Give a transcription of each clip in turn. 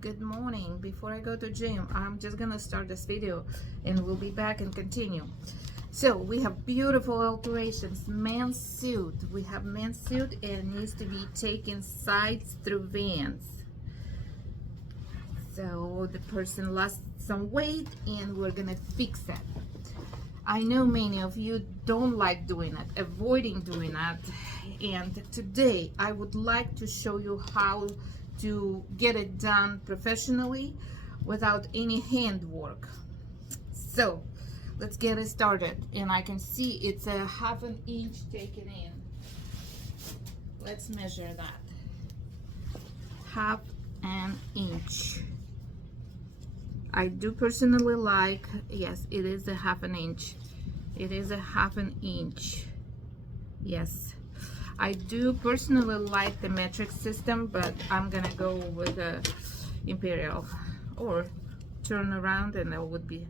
good morning. Before I go to gym, I'm just gonna start this video and we'll be back and continue. So we have beautiful alterations. Men's suit. We have men's suit and needs to be taken sides through Vans. So the person lost some weight and we're gonna fix it. I know many of you don't like doing it, avoiding doing it, and today I would like to show you how to get it done professionally without any handwork. So let's get it started. And I can see it's a 1/2 inch taken in. Let's measure that. 1/2 inch. I do personally like, yes, it is a 1/2 inch. It is a 1/2 inch. Yes. I do personally like the metric system, but I'm gonna go with the imperial, or turn around and it would be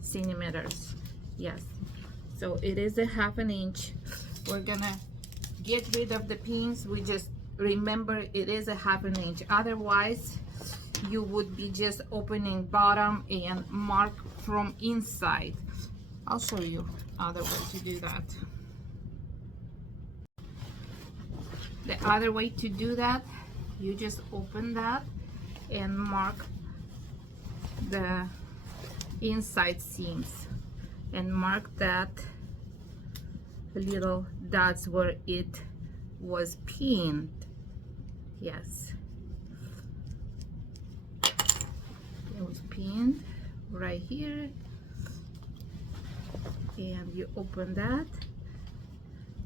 centimeters. Yes, so it is a 1/2 inch. We're gonna get rid of the pins. We just remember it is a 1/2 inch, otherwise you would be just opening bottom and mark from inside. I'll show you other way to do that. The other way to do that, you just open that and mark the inside seams and mark that little dots where it was pinned. Yes, it was pinned right here, and you open that.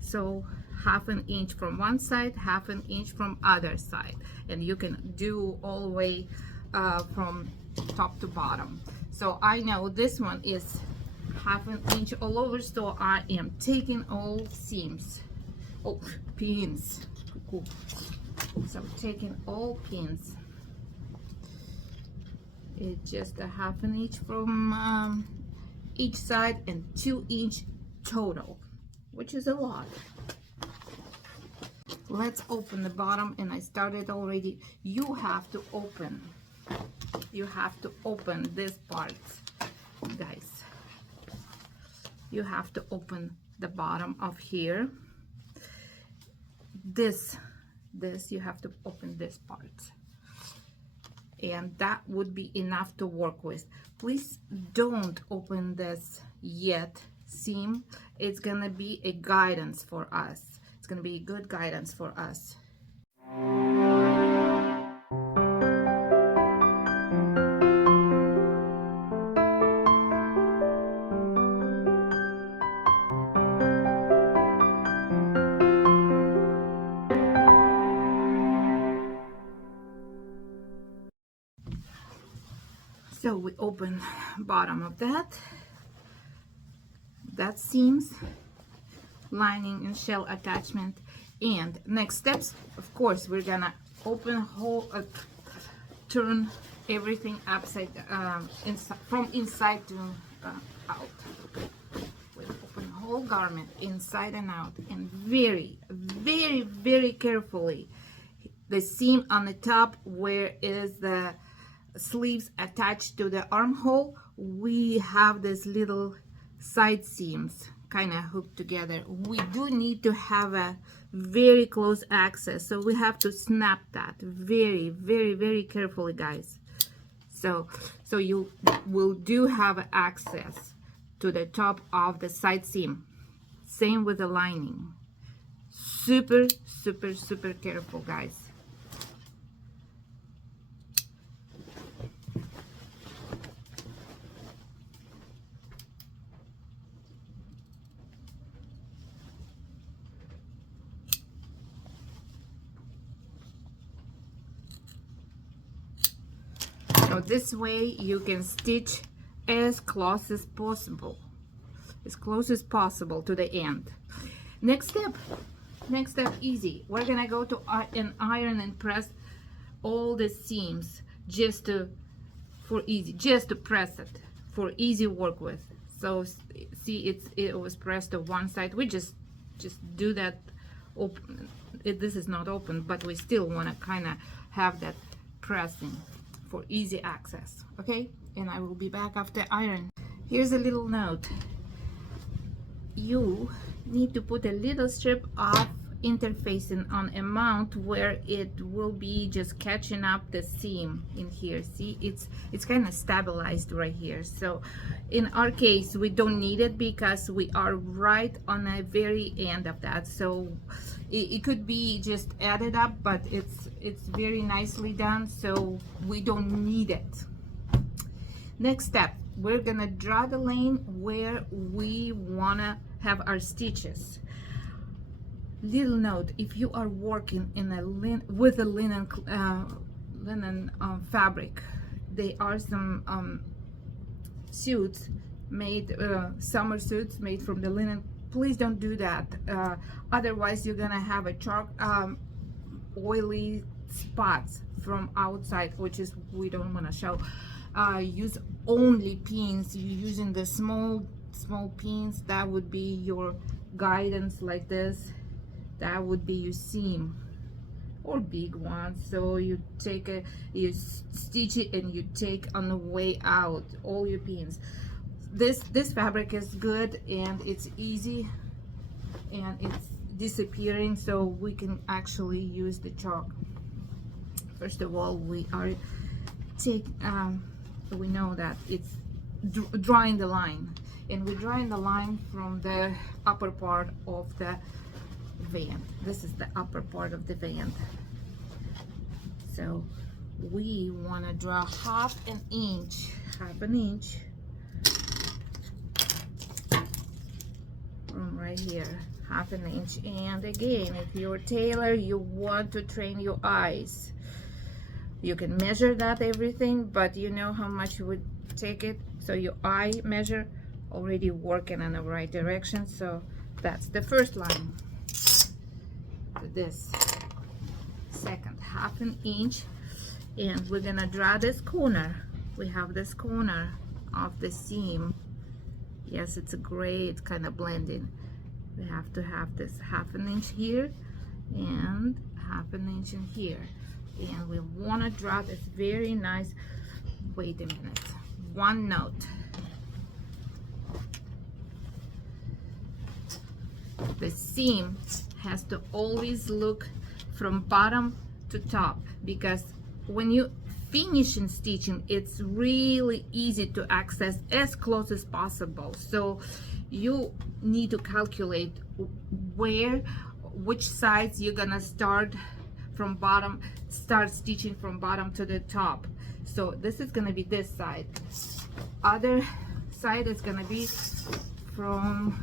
So 1/2 inch from one side, 1/2 inch from other side, and you can do all the way from top to bottom. So I know this one is 1/2 inch all over, so I am taking all seams, pins. Cool. So I'm taking all pins. It's just a 1/2 inch from each side and 2 inch total, which is a lot. Let's open the bottom, and I started already. You have to open this part, guys. You have to open the bottom of here. This you have to open this part, and that would be enough to work with. Please don't open this yet seam. It's gonna be a guidance for us. It's going to be good guidance for us. So we open bottom of that seams, lining and shell attachment. And next steps, of course, we're gonna open whole turn everything upside from inside to out. We open whole garment inside and out, and very, very, very carefully the seam on the top where is the sleeves attached to the armhole, we have this little side seams kind of hooked together. We do need to have a very close access, so we have to snap that very, very, very carefully, guys. So you will do have access to the top of the side seam. Same with the lining. Super, super, super careful, guys. So this way you can stitch as close as possible to the end. Next step, easy. We're gonna go to an iron and press all the seams just to press it for easy work with. So see, it was pressed to one side. We just do that. Open. This is not open, but we still want to kind of have that pressing for easy access. Okay, and I will be back after iron. Here's a little note. You need to put a little strip of interfacing on a mount where it will be just catching up the seam in here. See, it's kind of stabilized right here. So in our case, we don't need it because we are right on the very end of that. So it could be just added up, but it's very nicely done, so we don't need it. Next step, we're gonna draw the lane where we wanna have our stitches. Little note, if you are working in a with a linen fabric, there are some suits made, summer suits made from the linen. Please don't do that, otherwise you're gonna have a chalk oily spots from outside, which is we don't want to show. Use only pins. You're using the small pins, that would be your guidance. Like this, that would be your seam, or big ones. So you take you stitch it and you take on the way out all your pins. This fabric is good and it's easy and it's disappearing, so we can actually use the chalk. First of all, we know that it's drawing the line, and we're drawing the line from the upper part of the band. This is the upper part of the band, so we want to draw half an inch from right here, half an inch. And again, if you're a tailor, you want to train your eyes, you can measure that everything, but you know how much you would take it, so your eye measure already working in the right direction. So that's the first line to this second half an inch, and we're gonna draw this corner. We have this corner of the seam. Yes, it's a gray, it's kind of blending. We have to have this half an inch here and half an inch in here, and we want to draw this very nice. Wait a minute, one note. The seam has to always look from bottom to top, because when you finish in stitching, it's really easy to access as close as possible. So you need to calculate which sides you're gonna start from bottom, start stitching from bottom to the top. So this is gonna be this side, other side is gonna be from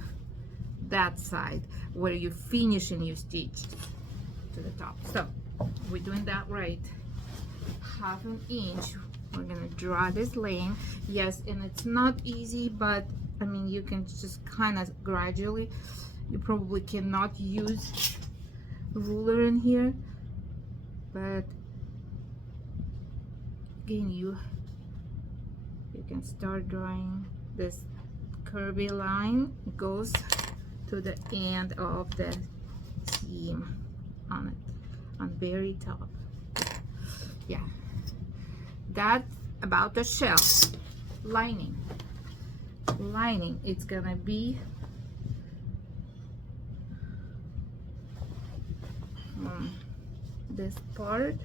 that side where you finish and you stitch to the top. So we're doing that right. Half an inch, we're gonna draw this lane. Yes, and it's not easy, but I mean, you can just kind of gradually. You probably cannot use ruler in here, but again, you can start drawing this curvy line. It goes to the end of the seam on it, on very top. Yeah, that's about the shell. Lining, it's gonna be this part,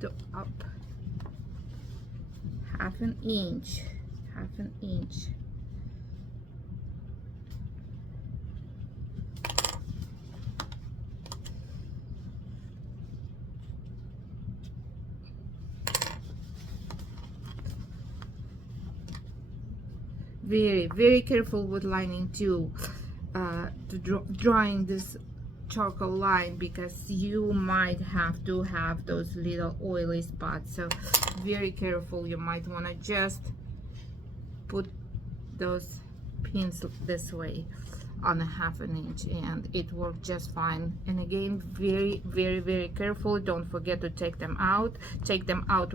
to up half an inch. Very careful with lining too, drawing this charcoal line, because you might have to have those little oily spots. So very careful. You might want to just put those pins this way on a half an inch, and it worked just fine. And again, very careful. Don't forget to take them out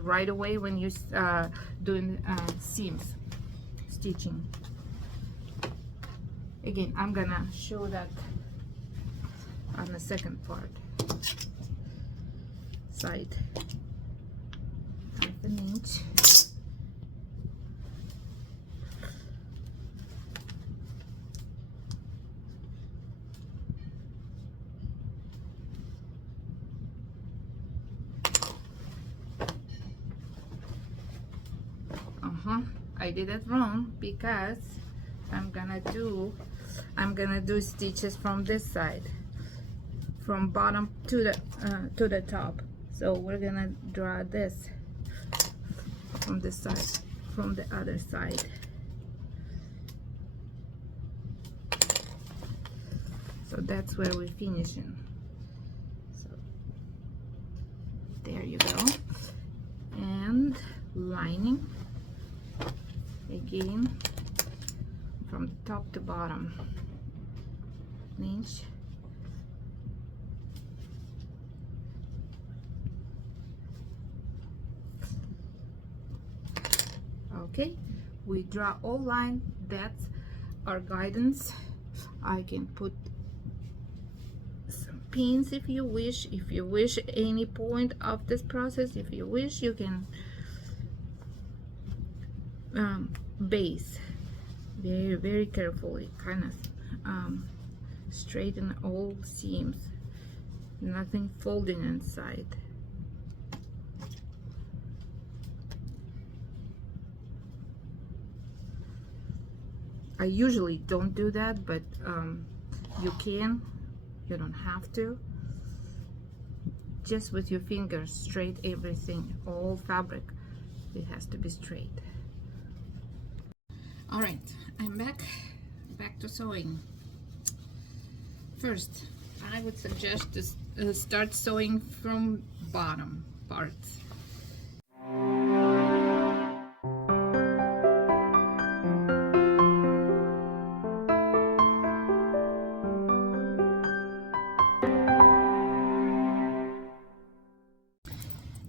right away when you're doing seams stitching. Again, I'm gonna show that on the second part. side, half an inch. I did it wrong because I'm gonna do stitches from this side, from bottom to the top. So we're gonna draw this from this side, from the other side. So that's where we're finishing. So there you go. And lining again from the top to bottom, an inch. Okay, we draw all line. That's our guidance. I can put some pins if you wish. If you wish any point of this process, if you wish, you can base very carefully, kind of straighten all seams, nothing folding inside. I usually don't do that, but you don't have to. Just with your fingers, straight everything, all fabric, it has to be straight. All right, I'm back to sewing. First, I would suggest to start sewing from bottom parts.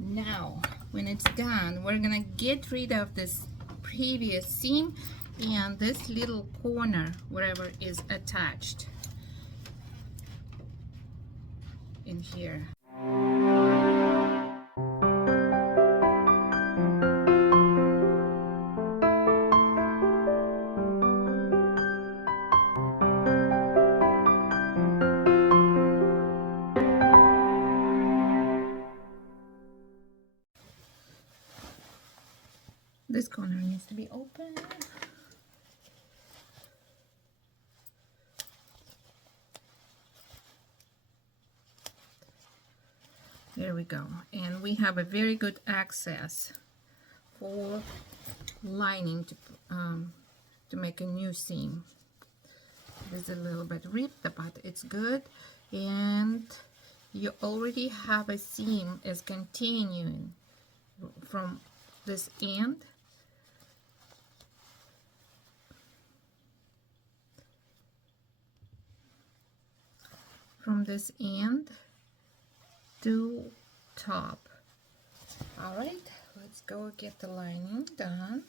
Now, when it's done, we're gonna get rid of this previous seam and this little corner wherever is attached in here. This corner needs to be open. There we go. And we have a very good access for lining to make a new seam. It is a little bit ripped, but it's good. And you already have a seam is continuing from this end to top. All right, let's go get the lining done.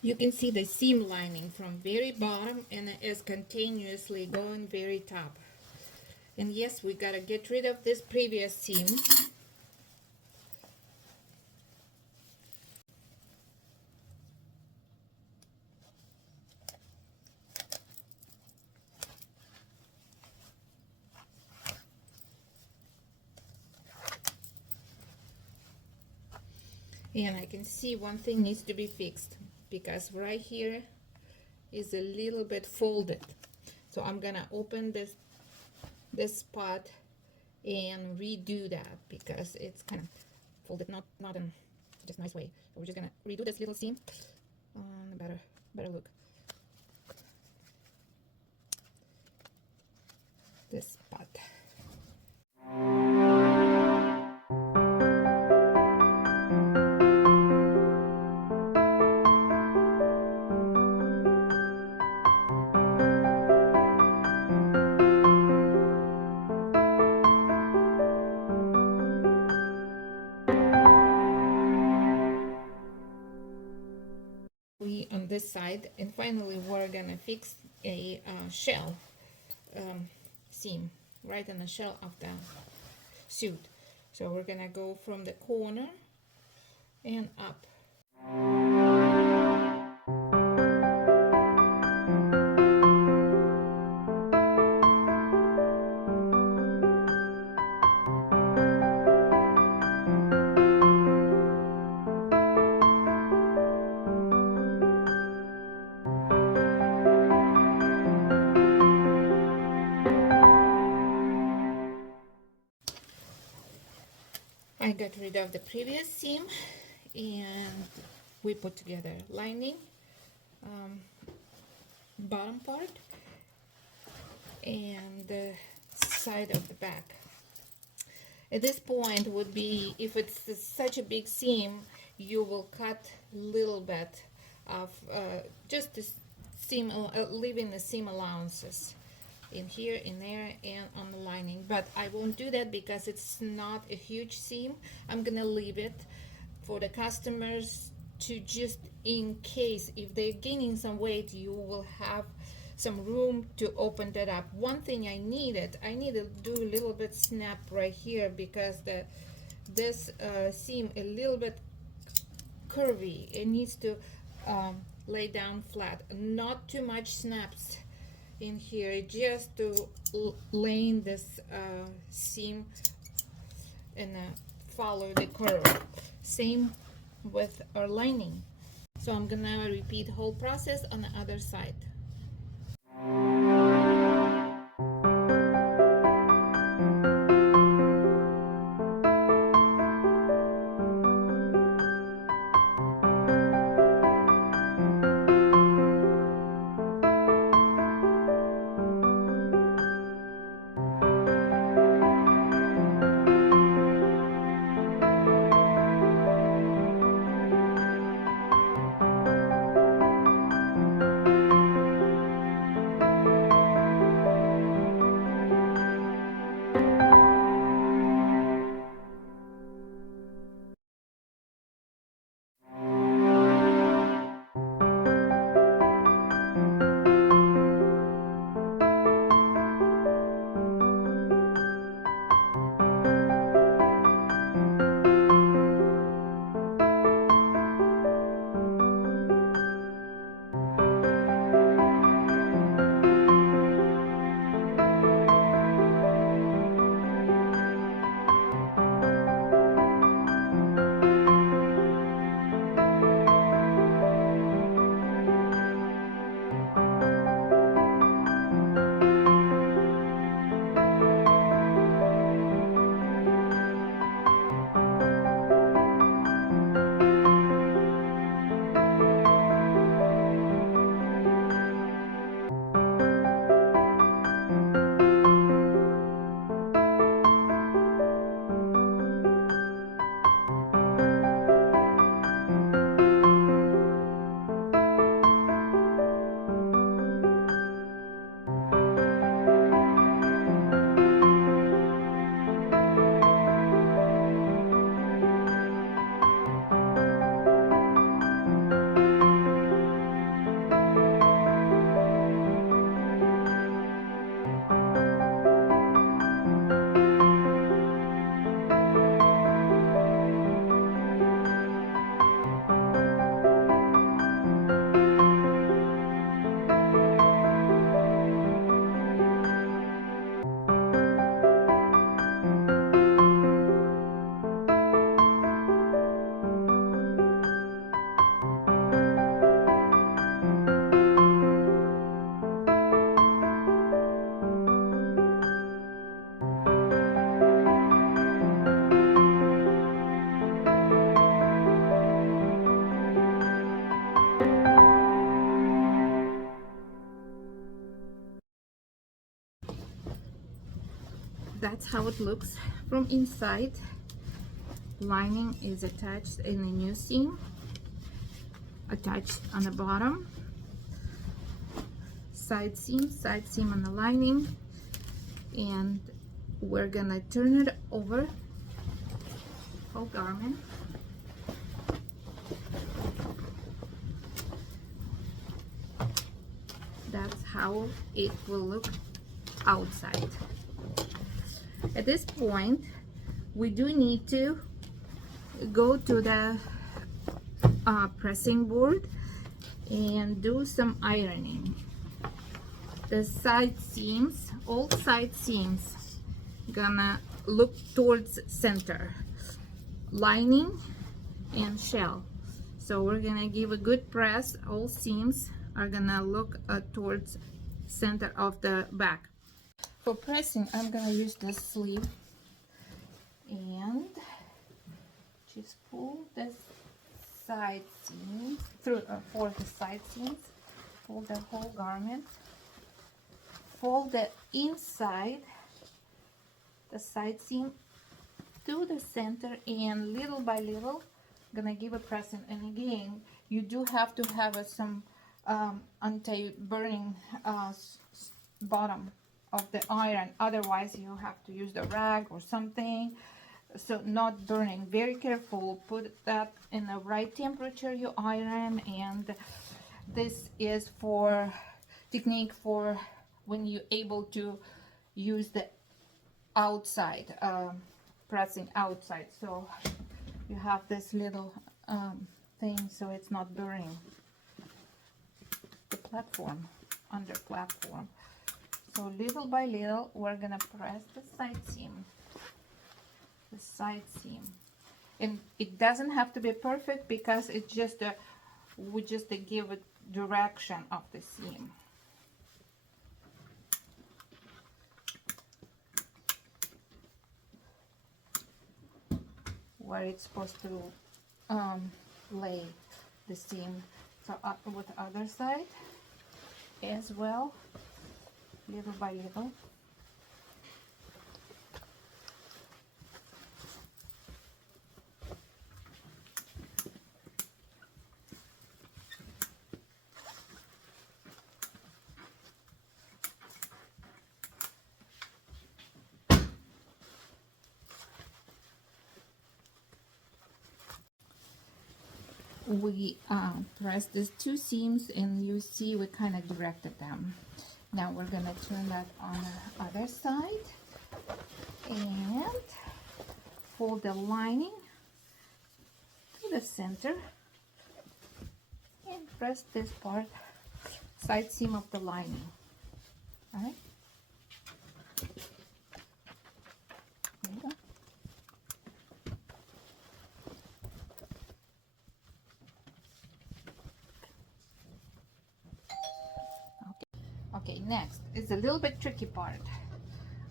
You can see the seam lining from very bottom and it is continuously going very top. And yes, we gotta get rid of this previous seam. And I can see one thing needs to be fixed, because right here is a little bit folded. So I'm gonna open this spot and redo that because it's kind of folded, not in just nice way. So we're just gonna redo this little seam. Better look. This spot. On this side, and finally we're gonna fix a shell seam right in the shell of the suit. So we're gonna go from the corner and up. I got rid of the previous seam and we put together lining, bottom part, and the side of the back. At this point would be, if it's such a big seam, you will cut a little bit of just the seam, leaving the seam allowances in here, in there, and on the lining. But I won't do that because it's not a huge seam. I'm gonna leave it for the customers to, just in case if they're gaining some weight, you will have some room to open that up. One thing I need to do a little bit snap right here because this seam a little bit curvy. It needs to lay down flat, not too much snaps in here, just to lane this seam and follow the curve. Same with our lining. So I'm gonna repeat the whole process on the other side. That's how it looks from inside. Lining is attached in a new seam, attached on the bottom. Side seam on the lining, and we're gonna turn it over whole garment. how it will look outside. At this point, we do need to go to the pressing board and do some ironing. The side seams, all side seams, gonna look towards center, lining and shell. So we're gonna give a good press. All seams are gonna look towards center of the back. For pressing, I'm gonna use this sleeve and just pull this side seam through for the side seams. Pull the whole garment. Fold the inside, the side seam to the center, and little by little gonna give a pressing. And again, you do have to have some anti-burning bottom of the iron, otherwise you have to use the rag or something, so not burning. Very careful, put that in the right temperature you iron. And this is for technique for when you're able to use the outside, pressing outside, so you have this little thing so it's not burning the platform, under platform. So little by little we're gonna press the side seam, and it doesn't have to be perfect because it's just we just give a direction of the seam. Where it's supposed to lay the seam. So up with the other side as well, little by little. We pressed these two seams, and you see we kind of directed them. Now we're gonna turn that on the other side and fold the lining to the center and press this part, side seam of the lining. All right. There you go. Okay, next is a little bit tricky part.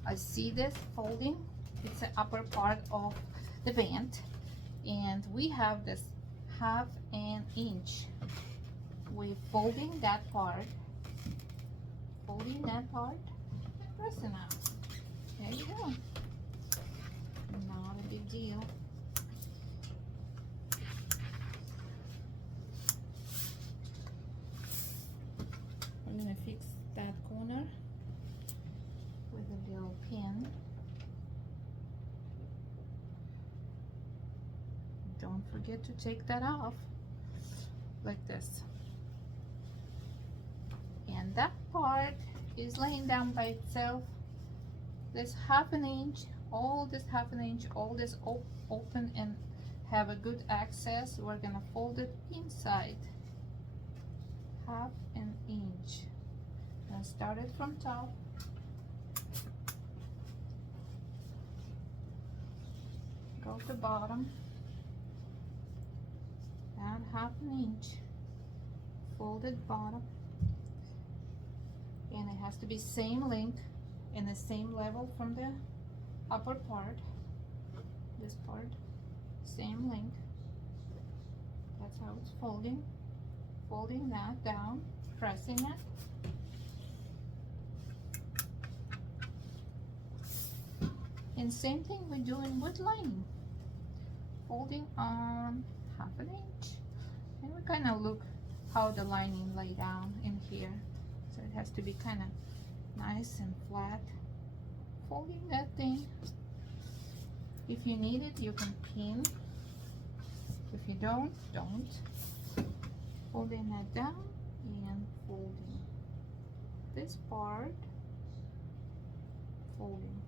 I see this folding. It's the upper part of the band, and we have this 1/2 inch. We're folding that part, pressing out. There you go. Not a big deal. I'm gonna fix that corner with a little pin. Don't forget to take that off like this. And that part is laying down by itself. This 1/2 inch, all this 1/2 inch, all this open and have a good access. We're gonna fold it inside 1/2 inch. And start it from top. Go to bottom. Add 1/2 inch. Folded bottom. And it has to be same length and the same level from the upper part. This part, same length. That's how it's folding. Folding that down, pressing it. And same thing we're doing with lining. Folding on 1/2 inch. And we kind of look how the lining lay down in here. So it has to be kind of nice and flat. Folding that thing. If you need it, you can pin. If you don't. Folding that down and folding this part folding,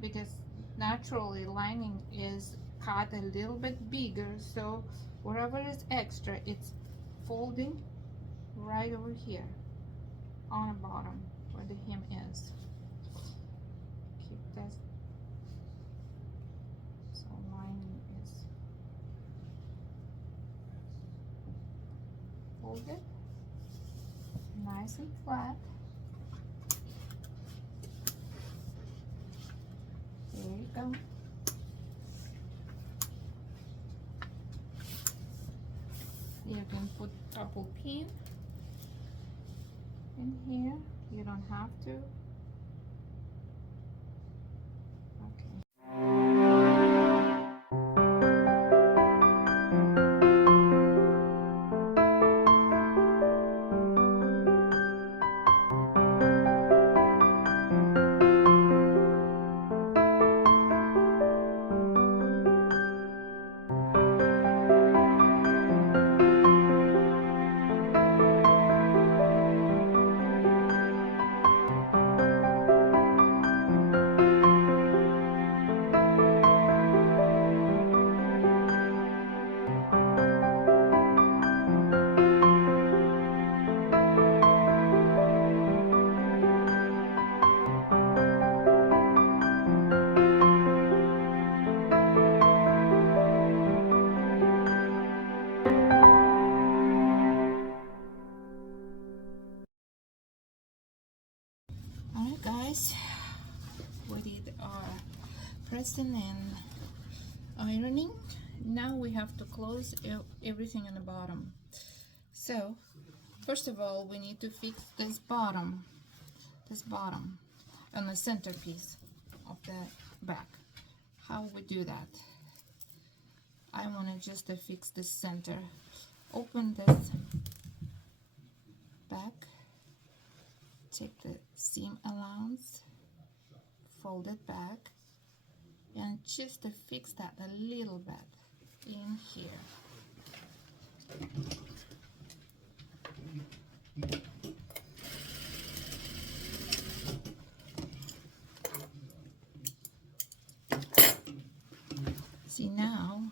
because naturally lining is cut a little bit bigger, so wherever is extra it's folding right over here on the bottom where the hem is. Keep this, so lining is folded nice and flat. There you go. You can put apple pin in here. You don't have to. Alright guys, we did our pressing and ironing. Now we have to close everything on the bottom. So first of all, we need to fix this bottom on the centerpiece of the back. How we do that? I want to just fix the center. Open this back, take the seam allowance, fold it back, and just to fix that a little bit in here. See, now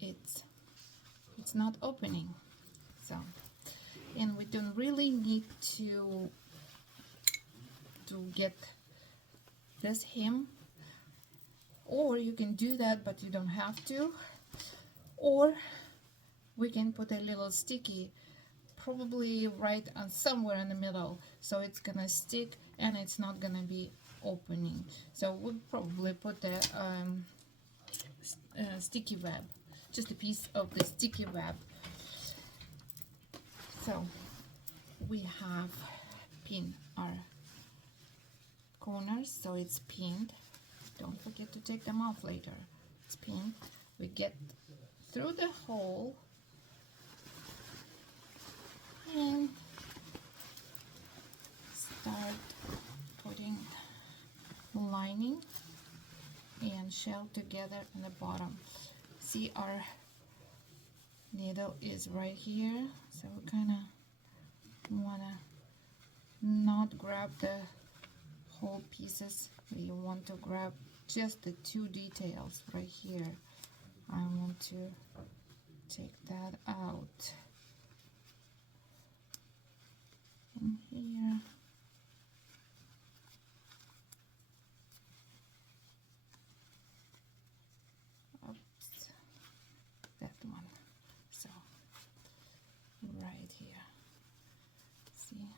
it's not opening, so, and we don't really need to get this hem, or you can do that but you don't have to, or we can put a little sticky probably right on somewhere in the middle, so it's gonna stick and it's not gonna be opening. So we'll probably put a sticky web, just a piece of the sticky web. So we have pinned our corners, so it's pinned. Don't forget to take them off later. It's pinned. We get through the hole and start putting lining and shell together in the bottom. See, our needle is right here, so we kind of want to not grab the whole pieces. We want to grab just the two details right here. I want to take that out in here. Oops, that one. So right here, see.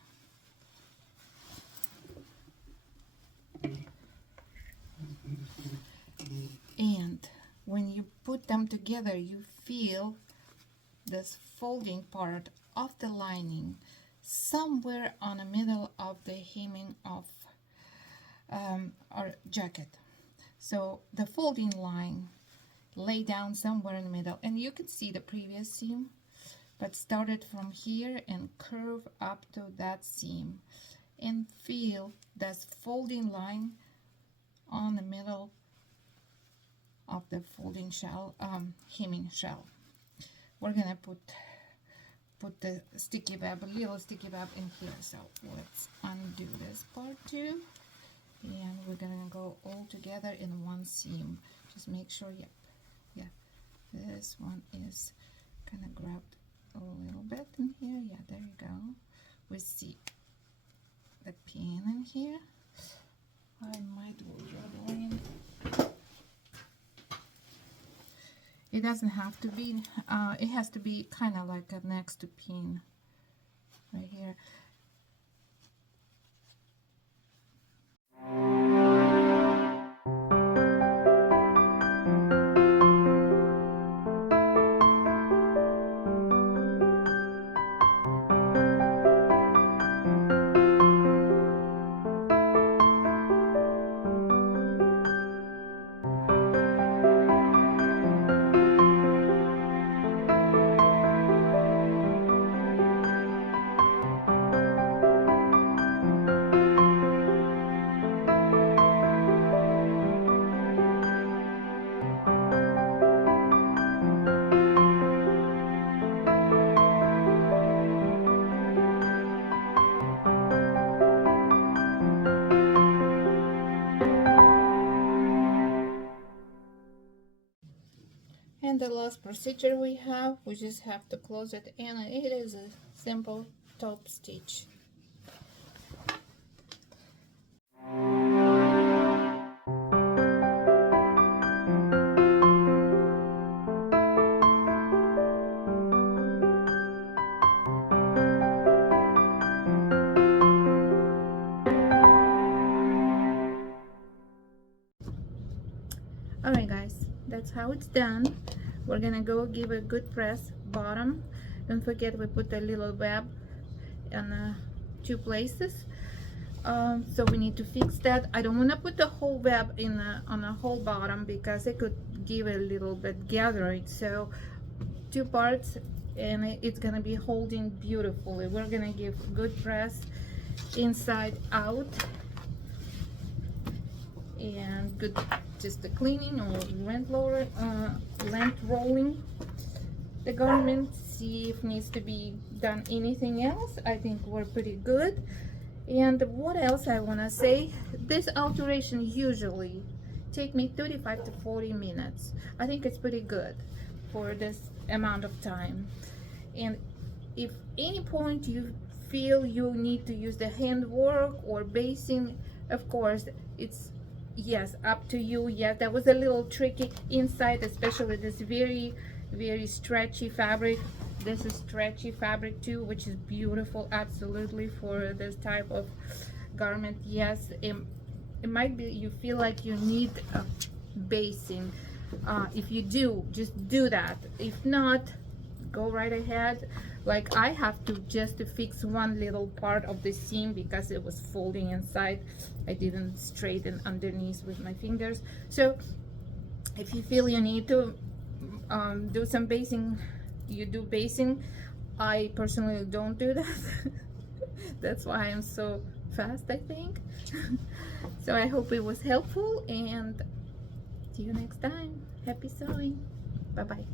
And when you put them together, you feel this folding part of the lining somewhere on the middle of the hemming of our jacket. So the folding line lay down somewhere in the middle, and you can see the previous seam, but started from here and curve up to that seam, and feel that folding line on the middle of the folding shell, hemming shell. We're gonna put put the sticky web, a little sticky web in here. So let's undo this part too, and we're gonna go all together in one seam. Just make sure, yeah, this one is kind of grabbed a little bit in here. Yeah, there you go. We see the pin in here. I might draw the line. It doesn't have to be, it has to be kind of like a next to pin right here. And the last procedure we just have to close it, and it is a simple top stitch. Alright guys, that's how it's done. We're gonna go give a good press bottom. Don't forget we put a little web in 2 places, so we need to fix that. I don't want to put the whole web in on the whole bottom because it could give a little bit gathering. So 2 parts, and it's gonna be holding beautifully. We're gonna give good press inside out and good, just the cleaning or length rolling the garment, see if needs to be done anything else. I think we're pretty good. And what else I want to say, this alteration usually take me 35 to 40 minutes. I think it's pretty good for this amount of time. And if any point you feel you need to use the handwork or basing, of course it's up to you. Yes, that was a little tricky inside, especially this very stretchy fabric. This is stretchy fabric too, which is beautiful absolutely for this type of garment. Yes, it might be you feel like you need a basing. If you do, just do that. If not, go right ahead. Like I have to just to fix one little part of the seam because it was folding inside. I didn't straighten underneath with my fingers. So if you feel you need to do some basing, you do basing. I personally don't do that. That's why I'm so fast, I think. So I hope it was helpful, and see you next time. Happy sewing. Bye bye.